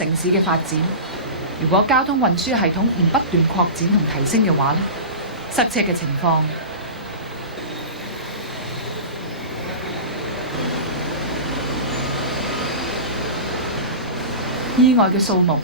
城市嘅發展。如果交通運輸系統唔不斷擴展同提升嘅話咧，塞車嘅情況意外嘅數目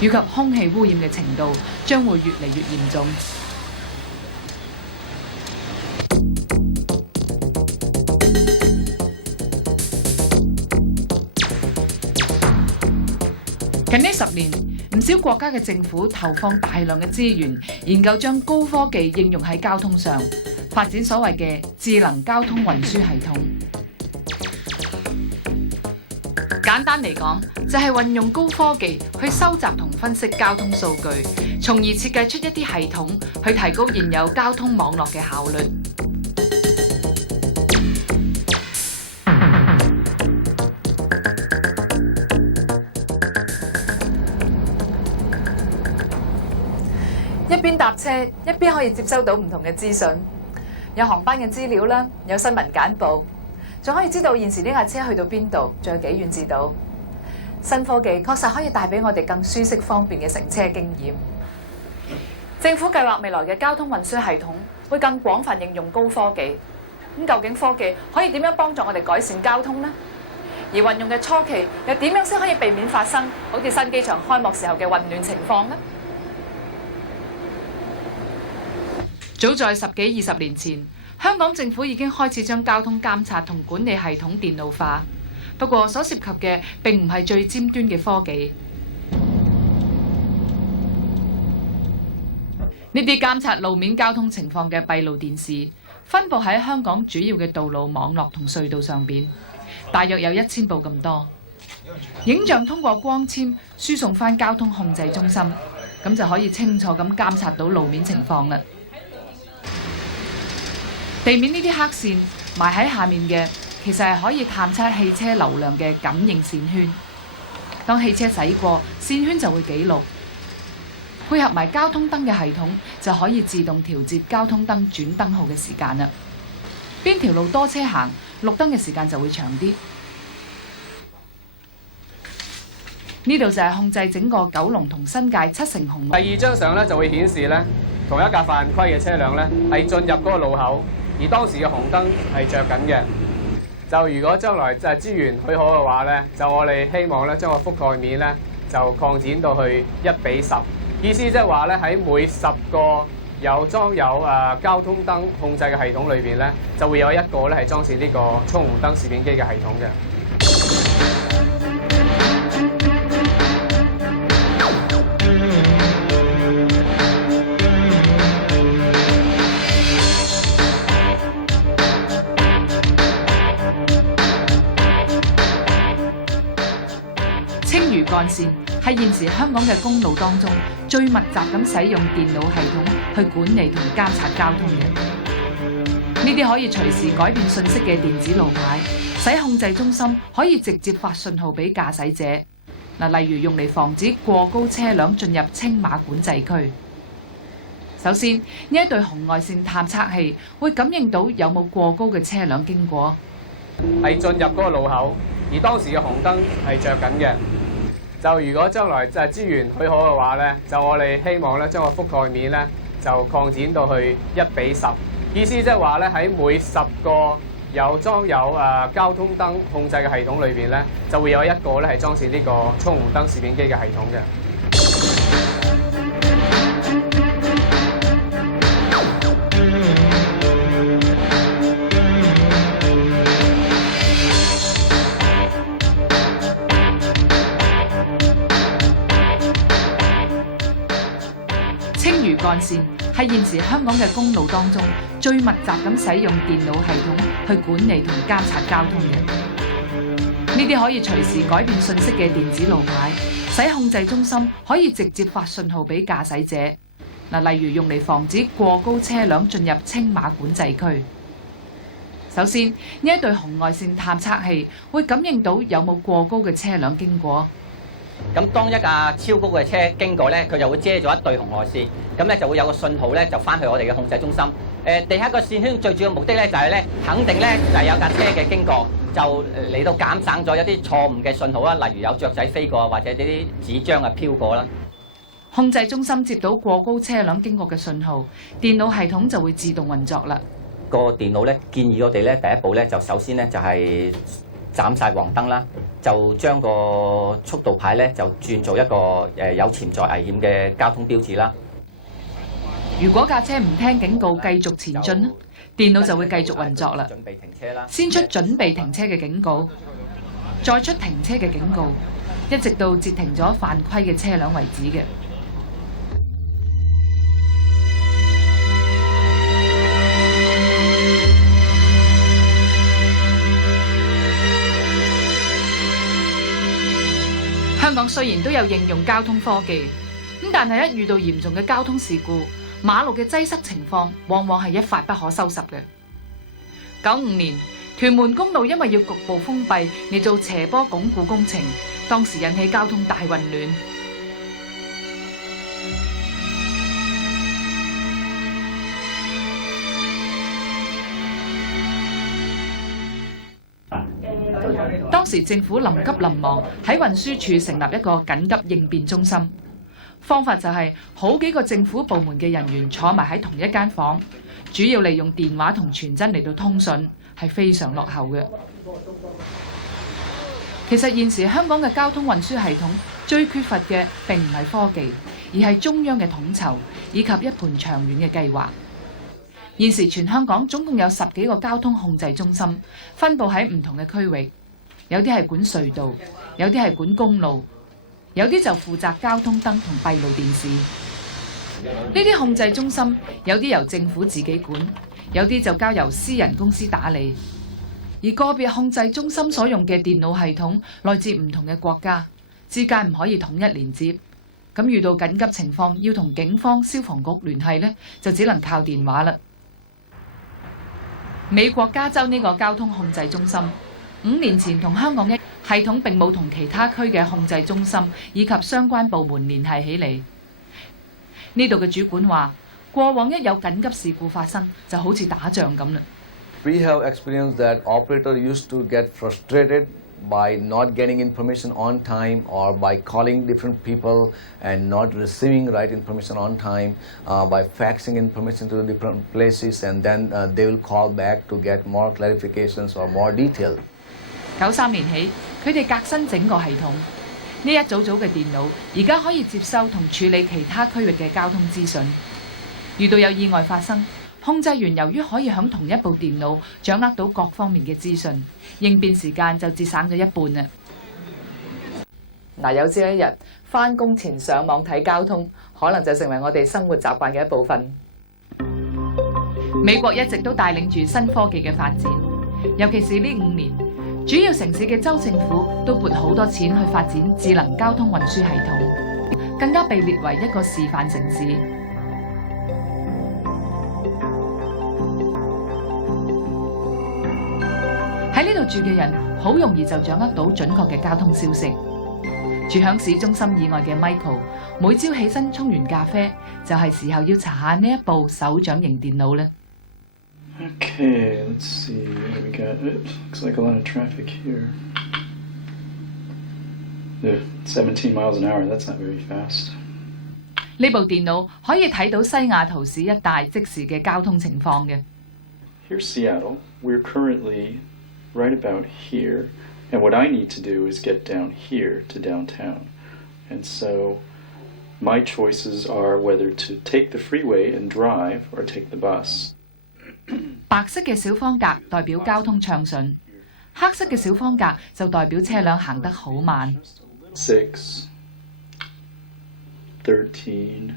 以及空氣污染嘅程度將會越嚟越嚴重。近呢10年，唔少國家嘅政府投放大量嘅資源，研究將高科技應用喺交通上，發展所謂嘅智能交通運輸系統。簡單嚟講，就係運用高科技去收集同分析交通數據，從而設計出一啲系統去提高現有交通網絡嘅效率。一邊搭車，一邊可以接收到唔同嘅資訊，有航班嘅資料啦，有新聞簡報，仲可以知道現時呢架車去到邊度，仲有幾遠至到。新科技確實可以帶俾我哋更舒適方便嘅乘車經驗。政府計劃未來嘅交通運輸系統會更廣泛應用高科技。咁究竟科技可以點樣幫助我哋改善交通呢？而運用嘅初期又點樣先可以避免發生好似新機場開幕時候嘅混亂情況呢？早在10幾20年前，香港政府已經開始將交通監察同管理系統電腦化。不過所涉及嘅並唔係最尖端嘅科技。呢啲監察路面交通情況嘅閉路電視，分佈喺香港主要嘅道路網絡同隧道上邊，大約有1000部咁多。影像通過光纖輸送返交通控制中心，咁就可以清楚咁監察到路面情況啦。地面呢啲黑線埋喺下面嘅，其實係可以探測汽車流量嘅感應線圈。當汽車駛過，線圈就會記錄。配合埋交通燈嘅系統，就可以自動調節交通燈轉燈號嘅時間啦。邊條路多車行，綠燈嘅時間就會長啲。呢度就係控制整個九龍同新界7成紅綠。第二張相咧就會顯示咧，同一架犯規嘅車輛咧係進入嗰個路口，而當時嘅紅燈係着緊嘅。就如果將來就係資源許可嘅話咧，就我哋希望咧將個覆蓋面咧就擴展到去1:10。意思即係話咧喺每10個裝有交通燈控制嘅系統裏邊咧，就會有1個咧係裝設呢個衝紅燈攝影機嘅系統嘅。青嶼幹線係現時香港嘅公路當中最密集咁使用電腦系統去管理同監察交通嘅。呢啲可以隨時改變信息嘅電子路牌，使控制中心可以直接發信號俾駕駛者。例如用嚟防止過高車輛進入青馬管制區。首先，呢一對紅外線探測器會感應到有冇過高嘅車輛經過，係進入嗰個路口，而當時嘅紅燈係着緊嘅。就如果將來就係資源許可嘅話咧，就我哋希望咧將個覆蓋面咧就擴展到去1:10。意思即係話咧喺每10個裝有交通燈控制嘅系統裏邊咧，就會有1個咧係裝設呢個衝紅燈攝影機嘅系統嘅。青嶼幹線係現時香港嘅公路當中最密集咁使用電腦系統去管理同監察交通嘅。呢啲可以隨時改變信息嘅電子路牌，使控制中心可以直接發信號俾駕駛者。例如用嚟防止過高車輛進入青馬管制區。首先，呢一對紅外線探測器會感應到有冇過高嘅車輛經過，咁當一架超高嘅車經過咧，佢就會遮咗一對紅外線，咁咧就會有個信號咧就翻去我哋嘅控制中心。地下個線圈最主要目的咧就係咧肯定咧就係有架車嘅經過，就嚟到減省咗一啲錯誤嘅信號啦，例如有雀仔飛過或者呢啲紙張啊飄過啦。控制中心接到過高車輛經過嘅信號，電腦系統就會自動運作啦。個電腦咧建議我哋咧第一步咧就首先咧就係斬晒黃燈啦，就將個速度牌咧就轉做一個有潛在危險嘅交通標誌啦。如果架車唔聽警告繼續前進咧，電腦就會繼續運作啦。準備停車啦，先出準備停車嘅警告，再出停車嘅警告，一直到截停咗犯規嘅車輛為止嘅。香港雖然都有應用交通科技，但係一遇到嚴重嘅交通事故，馬路嘅擠塞情況往往係一發不可收拾嘅。95年，屯門公路因為要局部封閉嚟做斜坡鞏固工程，當時引起交通大混亂。當時政府臨急臨忙喺運輸署成立一個緊急應變中心，方法就係好幾個政府部門嘅人員坐埋喺同一間房，主要利用電話同傳真嚟到通訊，係非常落後嘅。其實現時香港嘅交通運輸系統最缺乏嘅並唔係科技，而係中央嘅統籌以及一盤長遠嘅計劃。現時全香港總共有10幾個交通控制中心，分佈喺唔同嘅區域。有啲係管隧道，有啲係管公路，有啲就負責交通燈同閉路電視。呢啲控制中心有啲由政府自己管，有啲就交由私人公司打理。而個別控制中心所用嘅電腦系統來自唔同嘅國家，之間唔可以統一連接。咁遇到緊急情況要同警方、消防局聯繫呢，就只能靠電話啦。美國加州呢個交通控制中心5年前同香港嘅系統並冇同其他區嘅控制中心以及相關部門聯繫起嚟。呢度嘅主管話，過往一有緊急事故發生，就好似打仗咁啦。We have experienced that operator used to get frustrated by not getting information on time or by calling different people and not receiving right information on time, by faxing information to different places and then they will call back to get more clarifications or more detail. 93年起，佢哋革新整個系統，呢一組組嘅電腦而家可以接收同處理其他區域嘅交通資訊。遇到有意外發生，控制員由於可以響同一部電腦掌握到各方面嘅資訊，應變時間就節省咗一半啦。嗱，有朝一日返工前上網睇交通，可能就成為我哋生活習慣嘅一部分。美國一直都帶領住新科技嘅發展，尤其是呢5年，主要城市嘅州政府都撥好多錢去發展智能交通運輸系統，更加被列為一個示範城市。喺呢度住嘅人好容易就掌握到準確嘅交通消息。住響市中心以外嘅 Michael， 每朝起身沖完咖啡，就係時候要查下呢一部手掌型電腦咧。Okay, let's see. What do we got? Looks like a lot of traffic here. 17 miles an hour. That's not very fast. 呢部電腦可以睇到西雅圖市一帶即時嘅交通情況嘅。Here's Seattle. We're currently right about here, and what I need to do is get down here to downtown. And so my choices are whether to take the freeway and drive or take the bus. 白色嘅小方格代表交通暢順，黑色嘅小方格就代表車輛行得好慢。6, 13,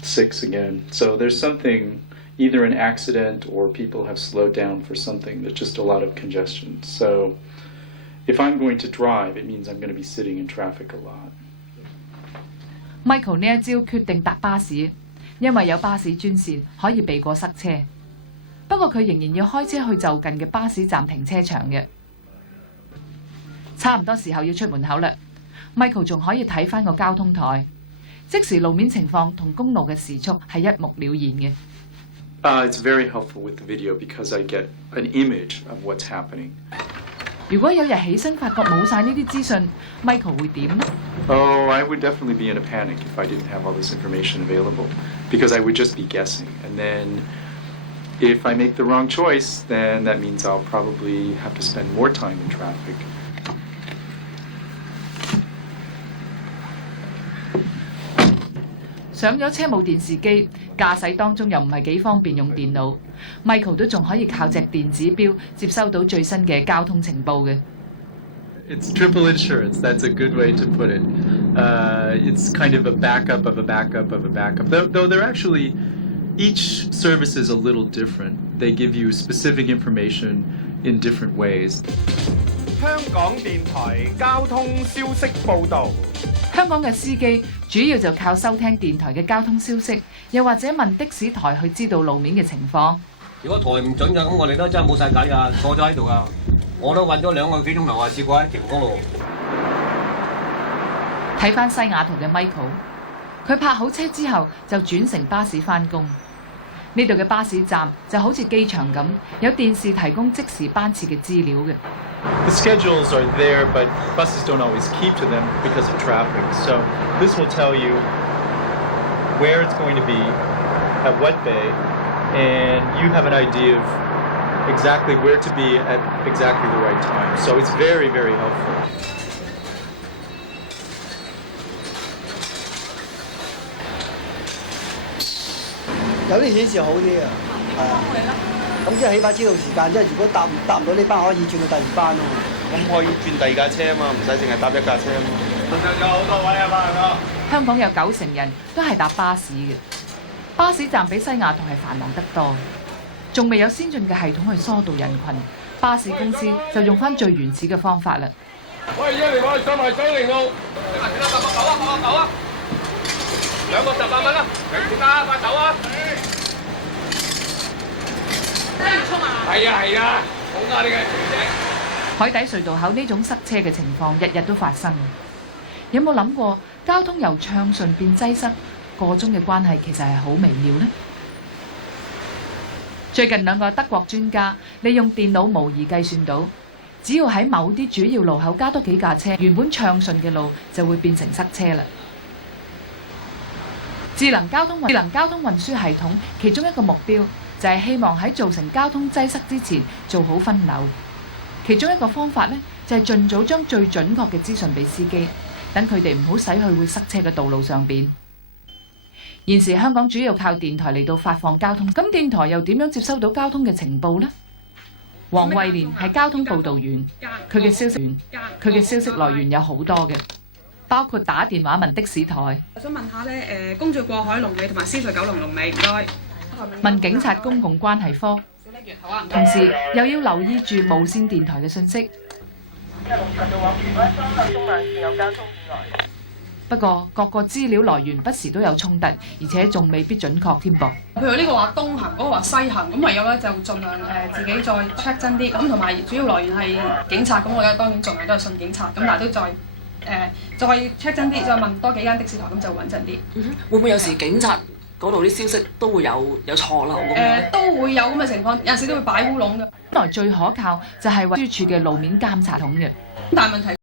6 again. So there's something, either an accident or people have slowed down for something. There's just a lot of congestion. So if I'm going to drive, it means I'm going to be sitting in traffic a lot. Michael 呢一朝決定搭巴士，因為有巴士專線可以避過塞車。不過佢仍然要開車去就近嘅巴士站停車場嘅。尋差唔多時候要出門口啦 ，Michael 仲可以睇翻個交通台，即時路面情況同公路嘅時速係一目了然嘅。It's very helpful with the video because I get an image of what's happening. 如果有日起身發覺冇晒呢啲資訊 ，Michael 會點呢？ Oh, I would definitely be in a panic if I didn't have all this information available because I would just be guessing. And then if I make the wrong choice, then that means I'll probably have to spend more time in traffic. 上咗車冇電視機，駕駛當中又唔係幾方便用電腦 ，Michael 都仲可以靠隻電子錶接收到最新嘅交通情報嘅。It's triple insurance. That's a good way to put it. It's kind of a backup of a backup of a backup. Though they're actually, each service is a little different. They give you specific information in different ways. 香港電台交通消息報導。香港嘅司機主要就靠收聽電台嘅交通消息，又或者問的士台去知道路面嘅情況。如果台唔準㗎，咁我哋都真係冇晒計㗎，坐咗喺度㗎。我都運咗2個幾鐘頭啊，試過喺條公路。睇翻西雅圖嘅 Michael， 佢泊好車之後就轉乘巴士返工。呢度嘅巴士站就好似機場咁，有電視提供即時班次嘅資料嘅。The schedules are there, but buses don't always keep to them because of traffic. So this will tell you where it's going to be, at what bay, and you have an idea of exactly where to be at exactly the right time. So it's very, very helpful. 有啲顯示好啲啊，係啊。咁即係起碼知道時間，即係如果搭唔到呢班，可以轉到第二班咯。咁可以轉第二架車啊嘛，唔使淨係搭一架車啊嘛。有好多位啊嘛。香港有90%人都係搭巴士嘅，巴士站比西雅圖係繁忙得多，仲未有先進嘅系統去疏導人群。巴士公司就用翻最原始嘅方法啦。喂，109上埋906，你話錢啊，889啊，2個18蚊啦，幾錢啊？快走啊！真係要衝啊！係啊，好啊你嘅小姐。海底隧道口呢種塞車嘅情況日日都發生，有冇諗過交通由暢順變擠塞，個中嘅關係其實係好微妙呢？最近2個德國專家利用電腦模擬計算到，只要喺某啲主要路口加多幾架車，原本暢順嘅路就會變成塞車啦。智能交通運輸系統其中一個目標就係希望喺造成交通擠塞之前做好分流。其中一個方法呢，就係盡早將最準確嘅資訊俾司機，等佢哋唔好駛去會塞車嘅道路上邊。現時香港主要靠電台嚟到發放交通，咁電台又點樣接收到交通嘅情報呢？黃慧蓮係交通報導員，佢嘅消息來源有好多嘅，包括打電話問的士台。我想問下咧，公隧過海龍尾同埋獅隧九龍龍尾，唔該。問警察公共關係科，同時又要留意住無線電台嘅信息。不過各個資料來源不時都有衝突，而且仲未必準確添噃。譬如呢個話東行，嗰個話西行，咁唯有咧就盡量自己再 check 真啲。咁同埋主要來源係警察，咁我咧當然盡量都係信警察。咁但係都再 check 真啲，再問多幾間的士台，咁就穩陣啲。會唔會有時警察嗰度啲消息都會有錯漏咁樣？都會有咁嘅情況，有陣時都會擺烏龍嘅。本來最可靠就係運輸署嘅路面監察系統嘅。但係問題